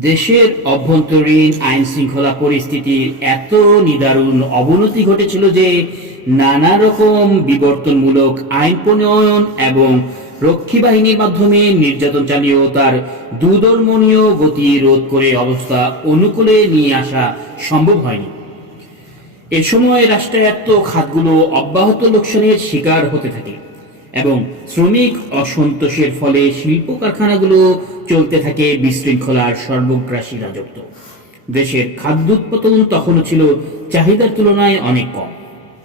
দেশের অভ্যন্তরীণ আইন শৃঙ্খলা পরিস্থিতির এত নিদারুণ অবনতি ঘটেছিল যে নানা রকম বিবর্তনমূলক আইন প্রণয়ন এবং রক্ষী বাহিনীর মাধ্যমে নির্যাতন চালিয়েও তার দুদর্মনীয় গতি রোধ করে অবস্থা অনুকূলে নিয়ে আসা সম্ভব হয়নি। এ সময় রাষ্ট্রায়ত্ত খাতগুলো অব্যাহত লোকসানের শিকার হতে থাকে এবং শ্রমিক অসন্তোষের ফলে শিল্প কারখানাগুলো চলতে থাকে বিশৃঙ্খলার সর্বগ্রাসী রাজত্ব। দেশের খাদ্য উৎপাদন তখনও ছিল চাহিদার তুলনায় অনেক কম।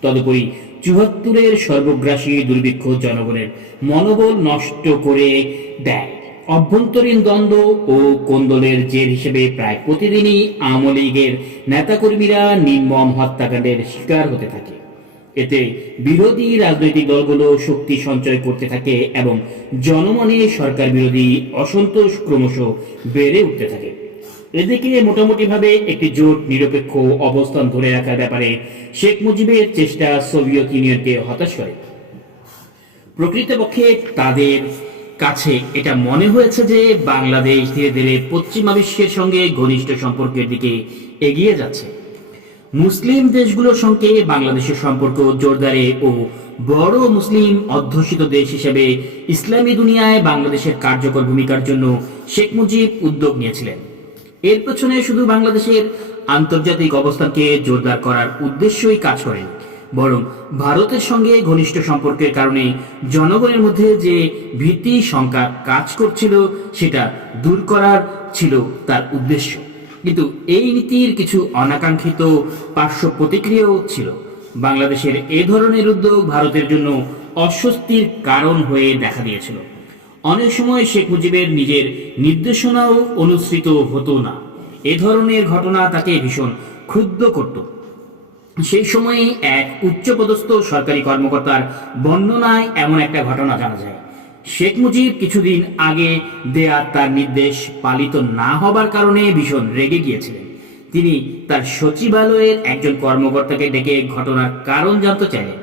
তদুপরি চুয়াত্তরের সর্বগ্রাসী দুর্ভিক্ষ জনগণের মনোবল নষ্ট করে দেয়। অভ্যন্তরীণ দ্বন্দ্ব ও কোন্দলের জের হিসেবে প্রায় প্রতিদিনই আওয়ামী লীগের নেতাকর্মীরা নির্মম হত্যাকাণ্ডের শিকার হতে থাকে। এতে বিরোধী রাজনৈতিক দলগুলো শক্তি সঞ্চয় করতে থাকে এবং জনমনে সরকার বিরোধী অসন্তোষ ক্রমশ বেড়ে উঠতে থাকে। এদিকে মোটামুটিভাবে একটি জোট নিরপেক্ষ অবস্থান ধরে রাখার ব্যাপারে শেখ মুজিবের চেষ্টা সোভিয়েত ইউনিয়নকে হতাশ করে। প্রকৃতপক্ষে তাদের কাছে এটা মনে হয়েছে যে বাংলাদেশ ধীরে ধীরে পশ্চিমা বিশ্বের সঙ্গে ঘনিষ্ঠ সম্পর্কের দিকে এগিয়ে যাচ্ছে। মুসলিম দেশগুলোর সঙ্গে বাংলাদেশের সম্পর্ক জোরদারে ও বড় মুসলিম অধ্যুষিত দেশ হিসেবে ইসলামী দুনিয়ায় বাংলাদেশের কার্যকর ভূমিকার জন্য শেখ মুজিব উদ্যোগ নিয়েছিলেন। এর পেছনে শুধু বাংলাদেশের আন্তর্জাতিক অবস্থানকে জোরদার করার উদ্দেশ্যই কাজ করেন বরং ভারতের সঙ্গে ঘনিষ্ঠ সম্পর্কের কারণে জনগণের মধ্যে যে ভীতি, শঙ্কা কাজ করছিল, সেটা দূর করার ছিল তার উদ্দেশ্য। কিন্তু এই নীতির কিছু অনাকাঙ্ক্ষিত পার্শ্ব প্রতিক্রিয়াও ছিল। বাংলাদেশের এ ধরনের উদ্যোগ ভারতের জন্য অস্বস্তির কারণ হয়ে দেখা দিয়েছিল। অনেক সময় শেখ মুজিবের নিজের নির্দেশনাও অনুসৃত হতো না। এ ধরনের ঘটনা তাকে ভীষণ ক্ষুব্ধ করত। সেই সময়ে এক উচ্চপদস্থ সরকারি কর্মকর্তার বর্ণনায় এমন একটা ঘটনা জানা যায়। শেখ মুজিব কিছুদিন আগে দেয়া তার নির্দেশ পালিত না হবার কারণে ভীষণ রেগে গিয়েছিলেন। তিনি তার সচিবালয়ের একজন কর্মকর্তাকে ডেকে ঘটনার কারণ জানতে চাইলেন।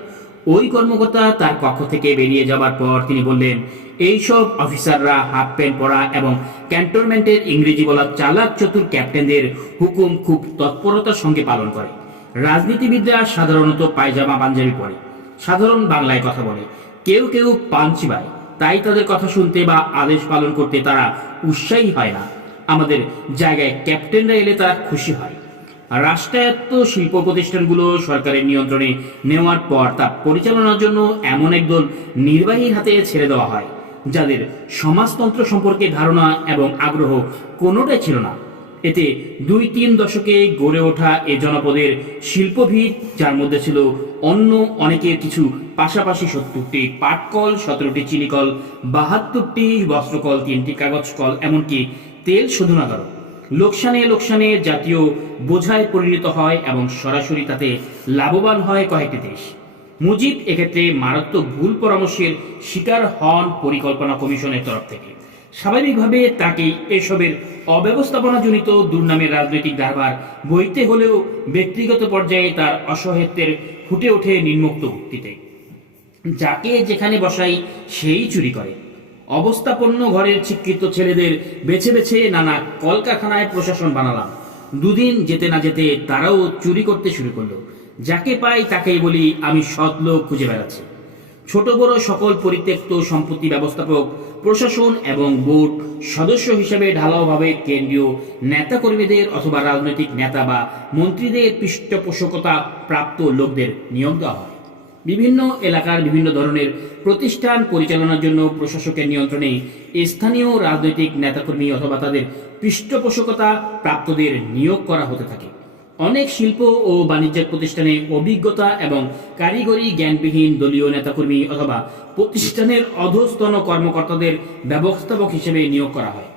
ওই কর্মকর্তা তার কক্ষ থেকে বেরিয়ে যাবার পর তিনি বললেন এইসব অফিসাররা হাফ প্যান্ট পরা এবং ক্যান্টনমেন্টের ইংরেজি বলা চালাক চতুর ক্যাপ্টেনদের হুকুম খুব তৎপরতার সঙ্গে পালন করে। রাজনীতিবিদরা সাধারণত পায়জামা পাঞ্জাবি পরে। সাধারণ বাংলায় কথা বলে। কেউ কেউ পান চিবায় তাই তাদের কথা শুনতে বা আদেশ পালন করতে তারা উৎসাহী হয় না। আমাদের জায়গায় ক্যাপ্টেনরা এলে তারা খুশি হয়। রাষ্ট্রায়ত্ত শিল্প প্রতিষ্ঠানগুলো সরকারের নিয়ন্ত্রণে নেওয়ার পর তা পরিচালনার জন্য এমন একদল নির্বাহীর হাতে ছেড়ে দেওয়া হয়, যাদের সমাজতন্ত্র সম্পর্কে ধারণা এবং আগ্রহ কোনোটাই ছিল না। এতে দুই তিন দশকে গড়ে ওঠা এ জনপদের শিল্পভিত, যার মধ্যে ছিল অন্য অনেকের কিছু পাশাপাশি সত্তরটি পাটকল সতেরোটি চিনিকল বাহাত্তরটি বস্ত্রকল তিনটি কাগজ কল, এমনকি তেল শোধনাগারও। লোকসানে লোকসানে জাতীয় বোঝায় পরিণত হয় এবং সরাসরি তাতে লাভবান হয় কয়েকটি দেশ। মুজিব এক্ষেত্রে মারাত্মক ভুল পরামর্শের শিকার হন পরিকল্পনা কমিশনের তরফ থেকে। স্বাভাবিকভাবে তাকে এসবের অব্যবস্থাপনাজনিত দুর্নামের রাজনৈতিক দারবার বইতে হলেও ব্যক্তিগত পর্যায়ে তার অসহায়ত্বের ফুটে ওঠে নিম্নোক্ত উক্তিতে। যাকে যেখানে বসাই সেই চুরি করে। অবস্থাপন্ন ঘরের শিক্ষিত ছেলেদের বেছে বেছে নানা কলকারখানায় প্রশাসন বানালাম। দুদিন যেতে না যেতে তারাও চুরি করতে শুরু করল। যাকে পাই তাকেই বলি, আমি সৎ লোক খুঁজে বেড়াচ্ছি। ছোট বড় সকল পরিত্যক্ত সম্পত্তি ব্যবস্থাপক, প্রশাসন এবং বোর্ড সদস্য হিসেবে ঢালাওভাবে কেন্দ্রীয় নেতাকর্মীদের অথবা রাজনৈতিক নেতা বা মন্ত্রীদের পৃষ্ঠপোষকতা প্রাপ্ত লোকদের নিয়োগ দেওয়া হয়। বিভিন্ন এলাকার বিভিন্ন ধরনের প্রতিষ্ঠান পরিচালনার জন্য প্রশাসকের নিয়ন্ত্রণে স্থানীয় রাজনৈতিক নেতাকর্মী অথবা তাদের পৃষ্ঠপোষকতা প্রাপ্তদের নিয়োগ করা হতে থাকে। অনেক শিল্প ও বাণিজ্যিক প্রতিষ্ঠানে অভিজ্ঞতা এবং কারিগরি জ্ঞানবিহীন দলীয় নেতাকর্মী অথবা প্রতিষ্ঠানের অধস্তন কর্মকর্তাদের ব্যবস্থাপক হিসেবে নিয়োগ করা হয়।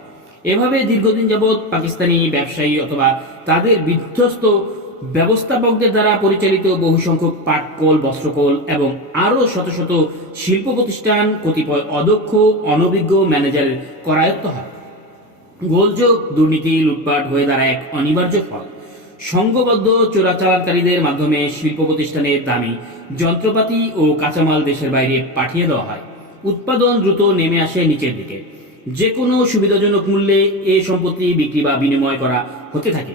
এভাবে দীর্ঘদিন যাবৎ পাকিস্তানি ব্যবসায়ী অথবা তাদের বিধ্বস্ত ব্যবস্থাপকদের দ্বারা পরিচালিত বহু সংখ্যক পাটকল, বস্ত্রকল এবং আরও শত শত শিল্প প্রতিষ্ঠান কতিপয় অদক্ষ, অনভিজ্ঞ ম্যানেজারের করায়ত্ত হয়। গোলযোগ দুর্নীতি, লুটপাট হয়ে দাঁড়ায় এক অনিবার্য ফল। সংঘবদ্ধ চোরাচালানকারীদের মাধ্যমে শিল্প প্রতিষ্ঠানের দামি যন্ত্রপাতি ও কাঁচামাল দেশের বাইরে পাঠিয়ে দেওয়া হয়। উৎপাদন দ্রুত নেমে আসে নিচের দিকে। যে কোনো সুবিধাজনক মূল্যে এ সম্পত্তি বিক্রি বা বিনিময় করা হতে থাকে।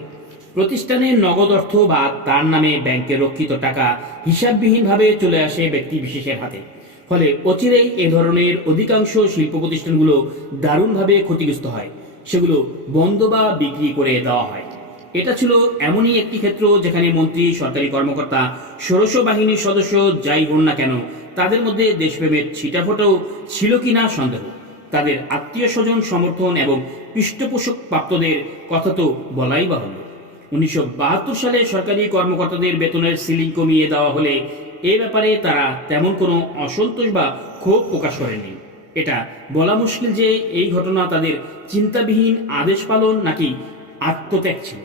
প্রতিষ্ঠানের নগদ অর্থ বা তার নামে ব্যাংকে রক্ষিত টাকা হিসাববিহীনভাবে চলে আসে ব্যক্তি বিশেষের হাতে। ফলে অচিরেই এ ধরনের অধিকাংশ শিল্প প্রতিষ্ঠানগুলো দারুণভাবে ক্ষতিগ্রস্ত হয়। সেগুলো বন্ধ বা বিক্রি করে দেওয়া হয়। এটা ছিল এমনই একটি ক্ষেত্র যেখানে মন্ত্রী, সরকারি কর্মকর্তা, ষোড়শ বাহিনীর সদস্য, যাই হন না কেন, তাদের মধ্যে দেশপ্রেমের ছিটাফোটাও ছিল কিনা সন্দেহ। তাদের আত্মীয় স্বজন সমর্থন এবং পৃষ্ঠপোষক প্রাপ্তদের কথা তো বলাই বা বাহুল্য। উনিশশো সালে সরকারি কর্মকর্তাদের বেতনের সিলিং কমিয়ে দেওয়া হলে এ ব্যাপারে তারা তেমন কোনো অসন্তোষ বা ক্ষোভ প্রকাশ করেনি এটা বলা মুশকিল যে এই ঘটনা তাদের চিন্তাবিহীন আদেশ পালন নাকি আত্মত্যাগ ছিল।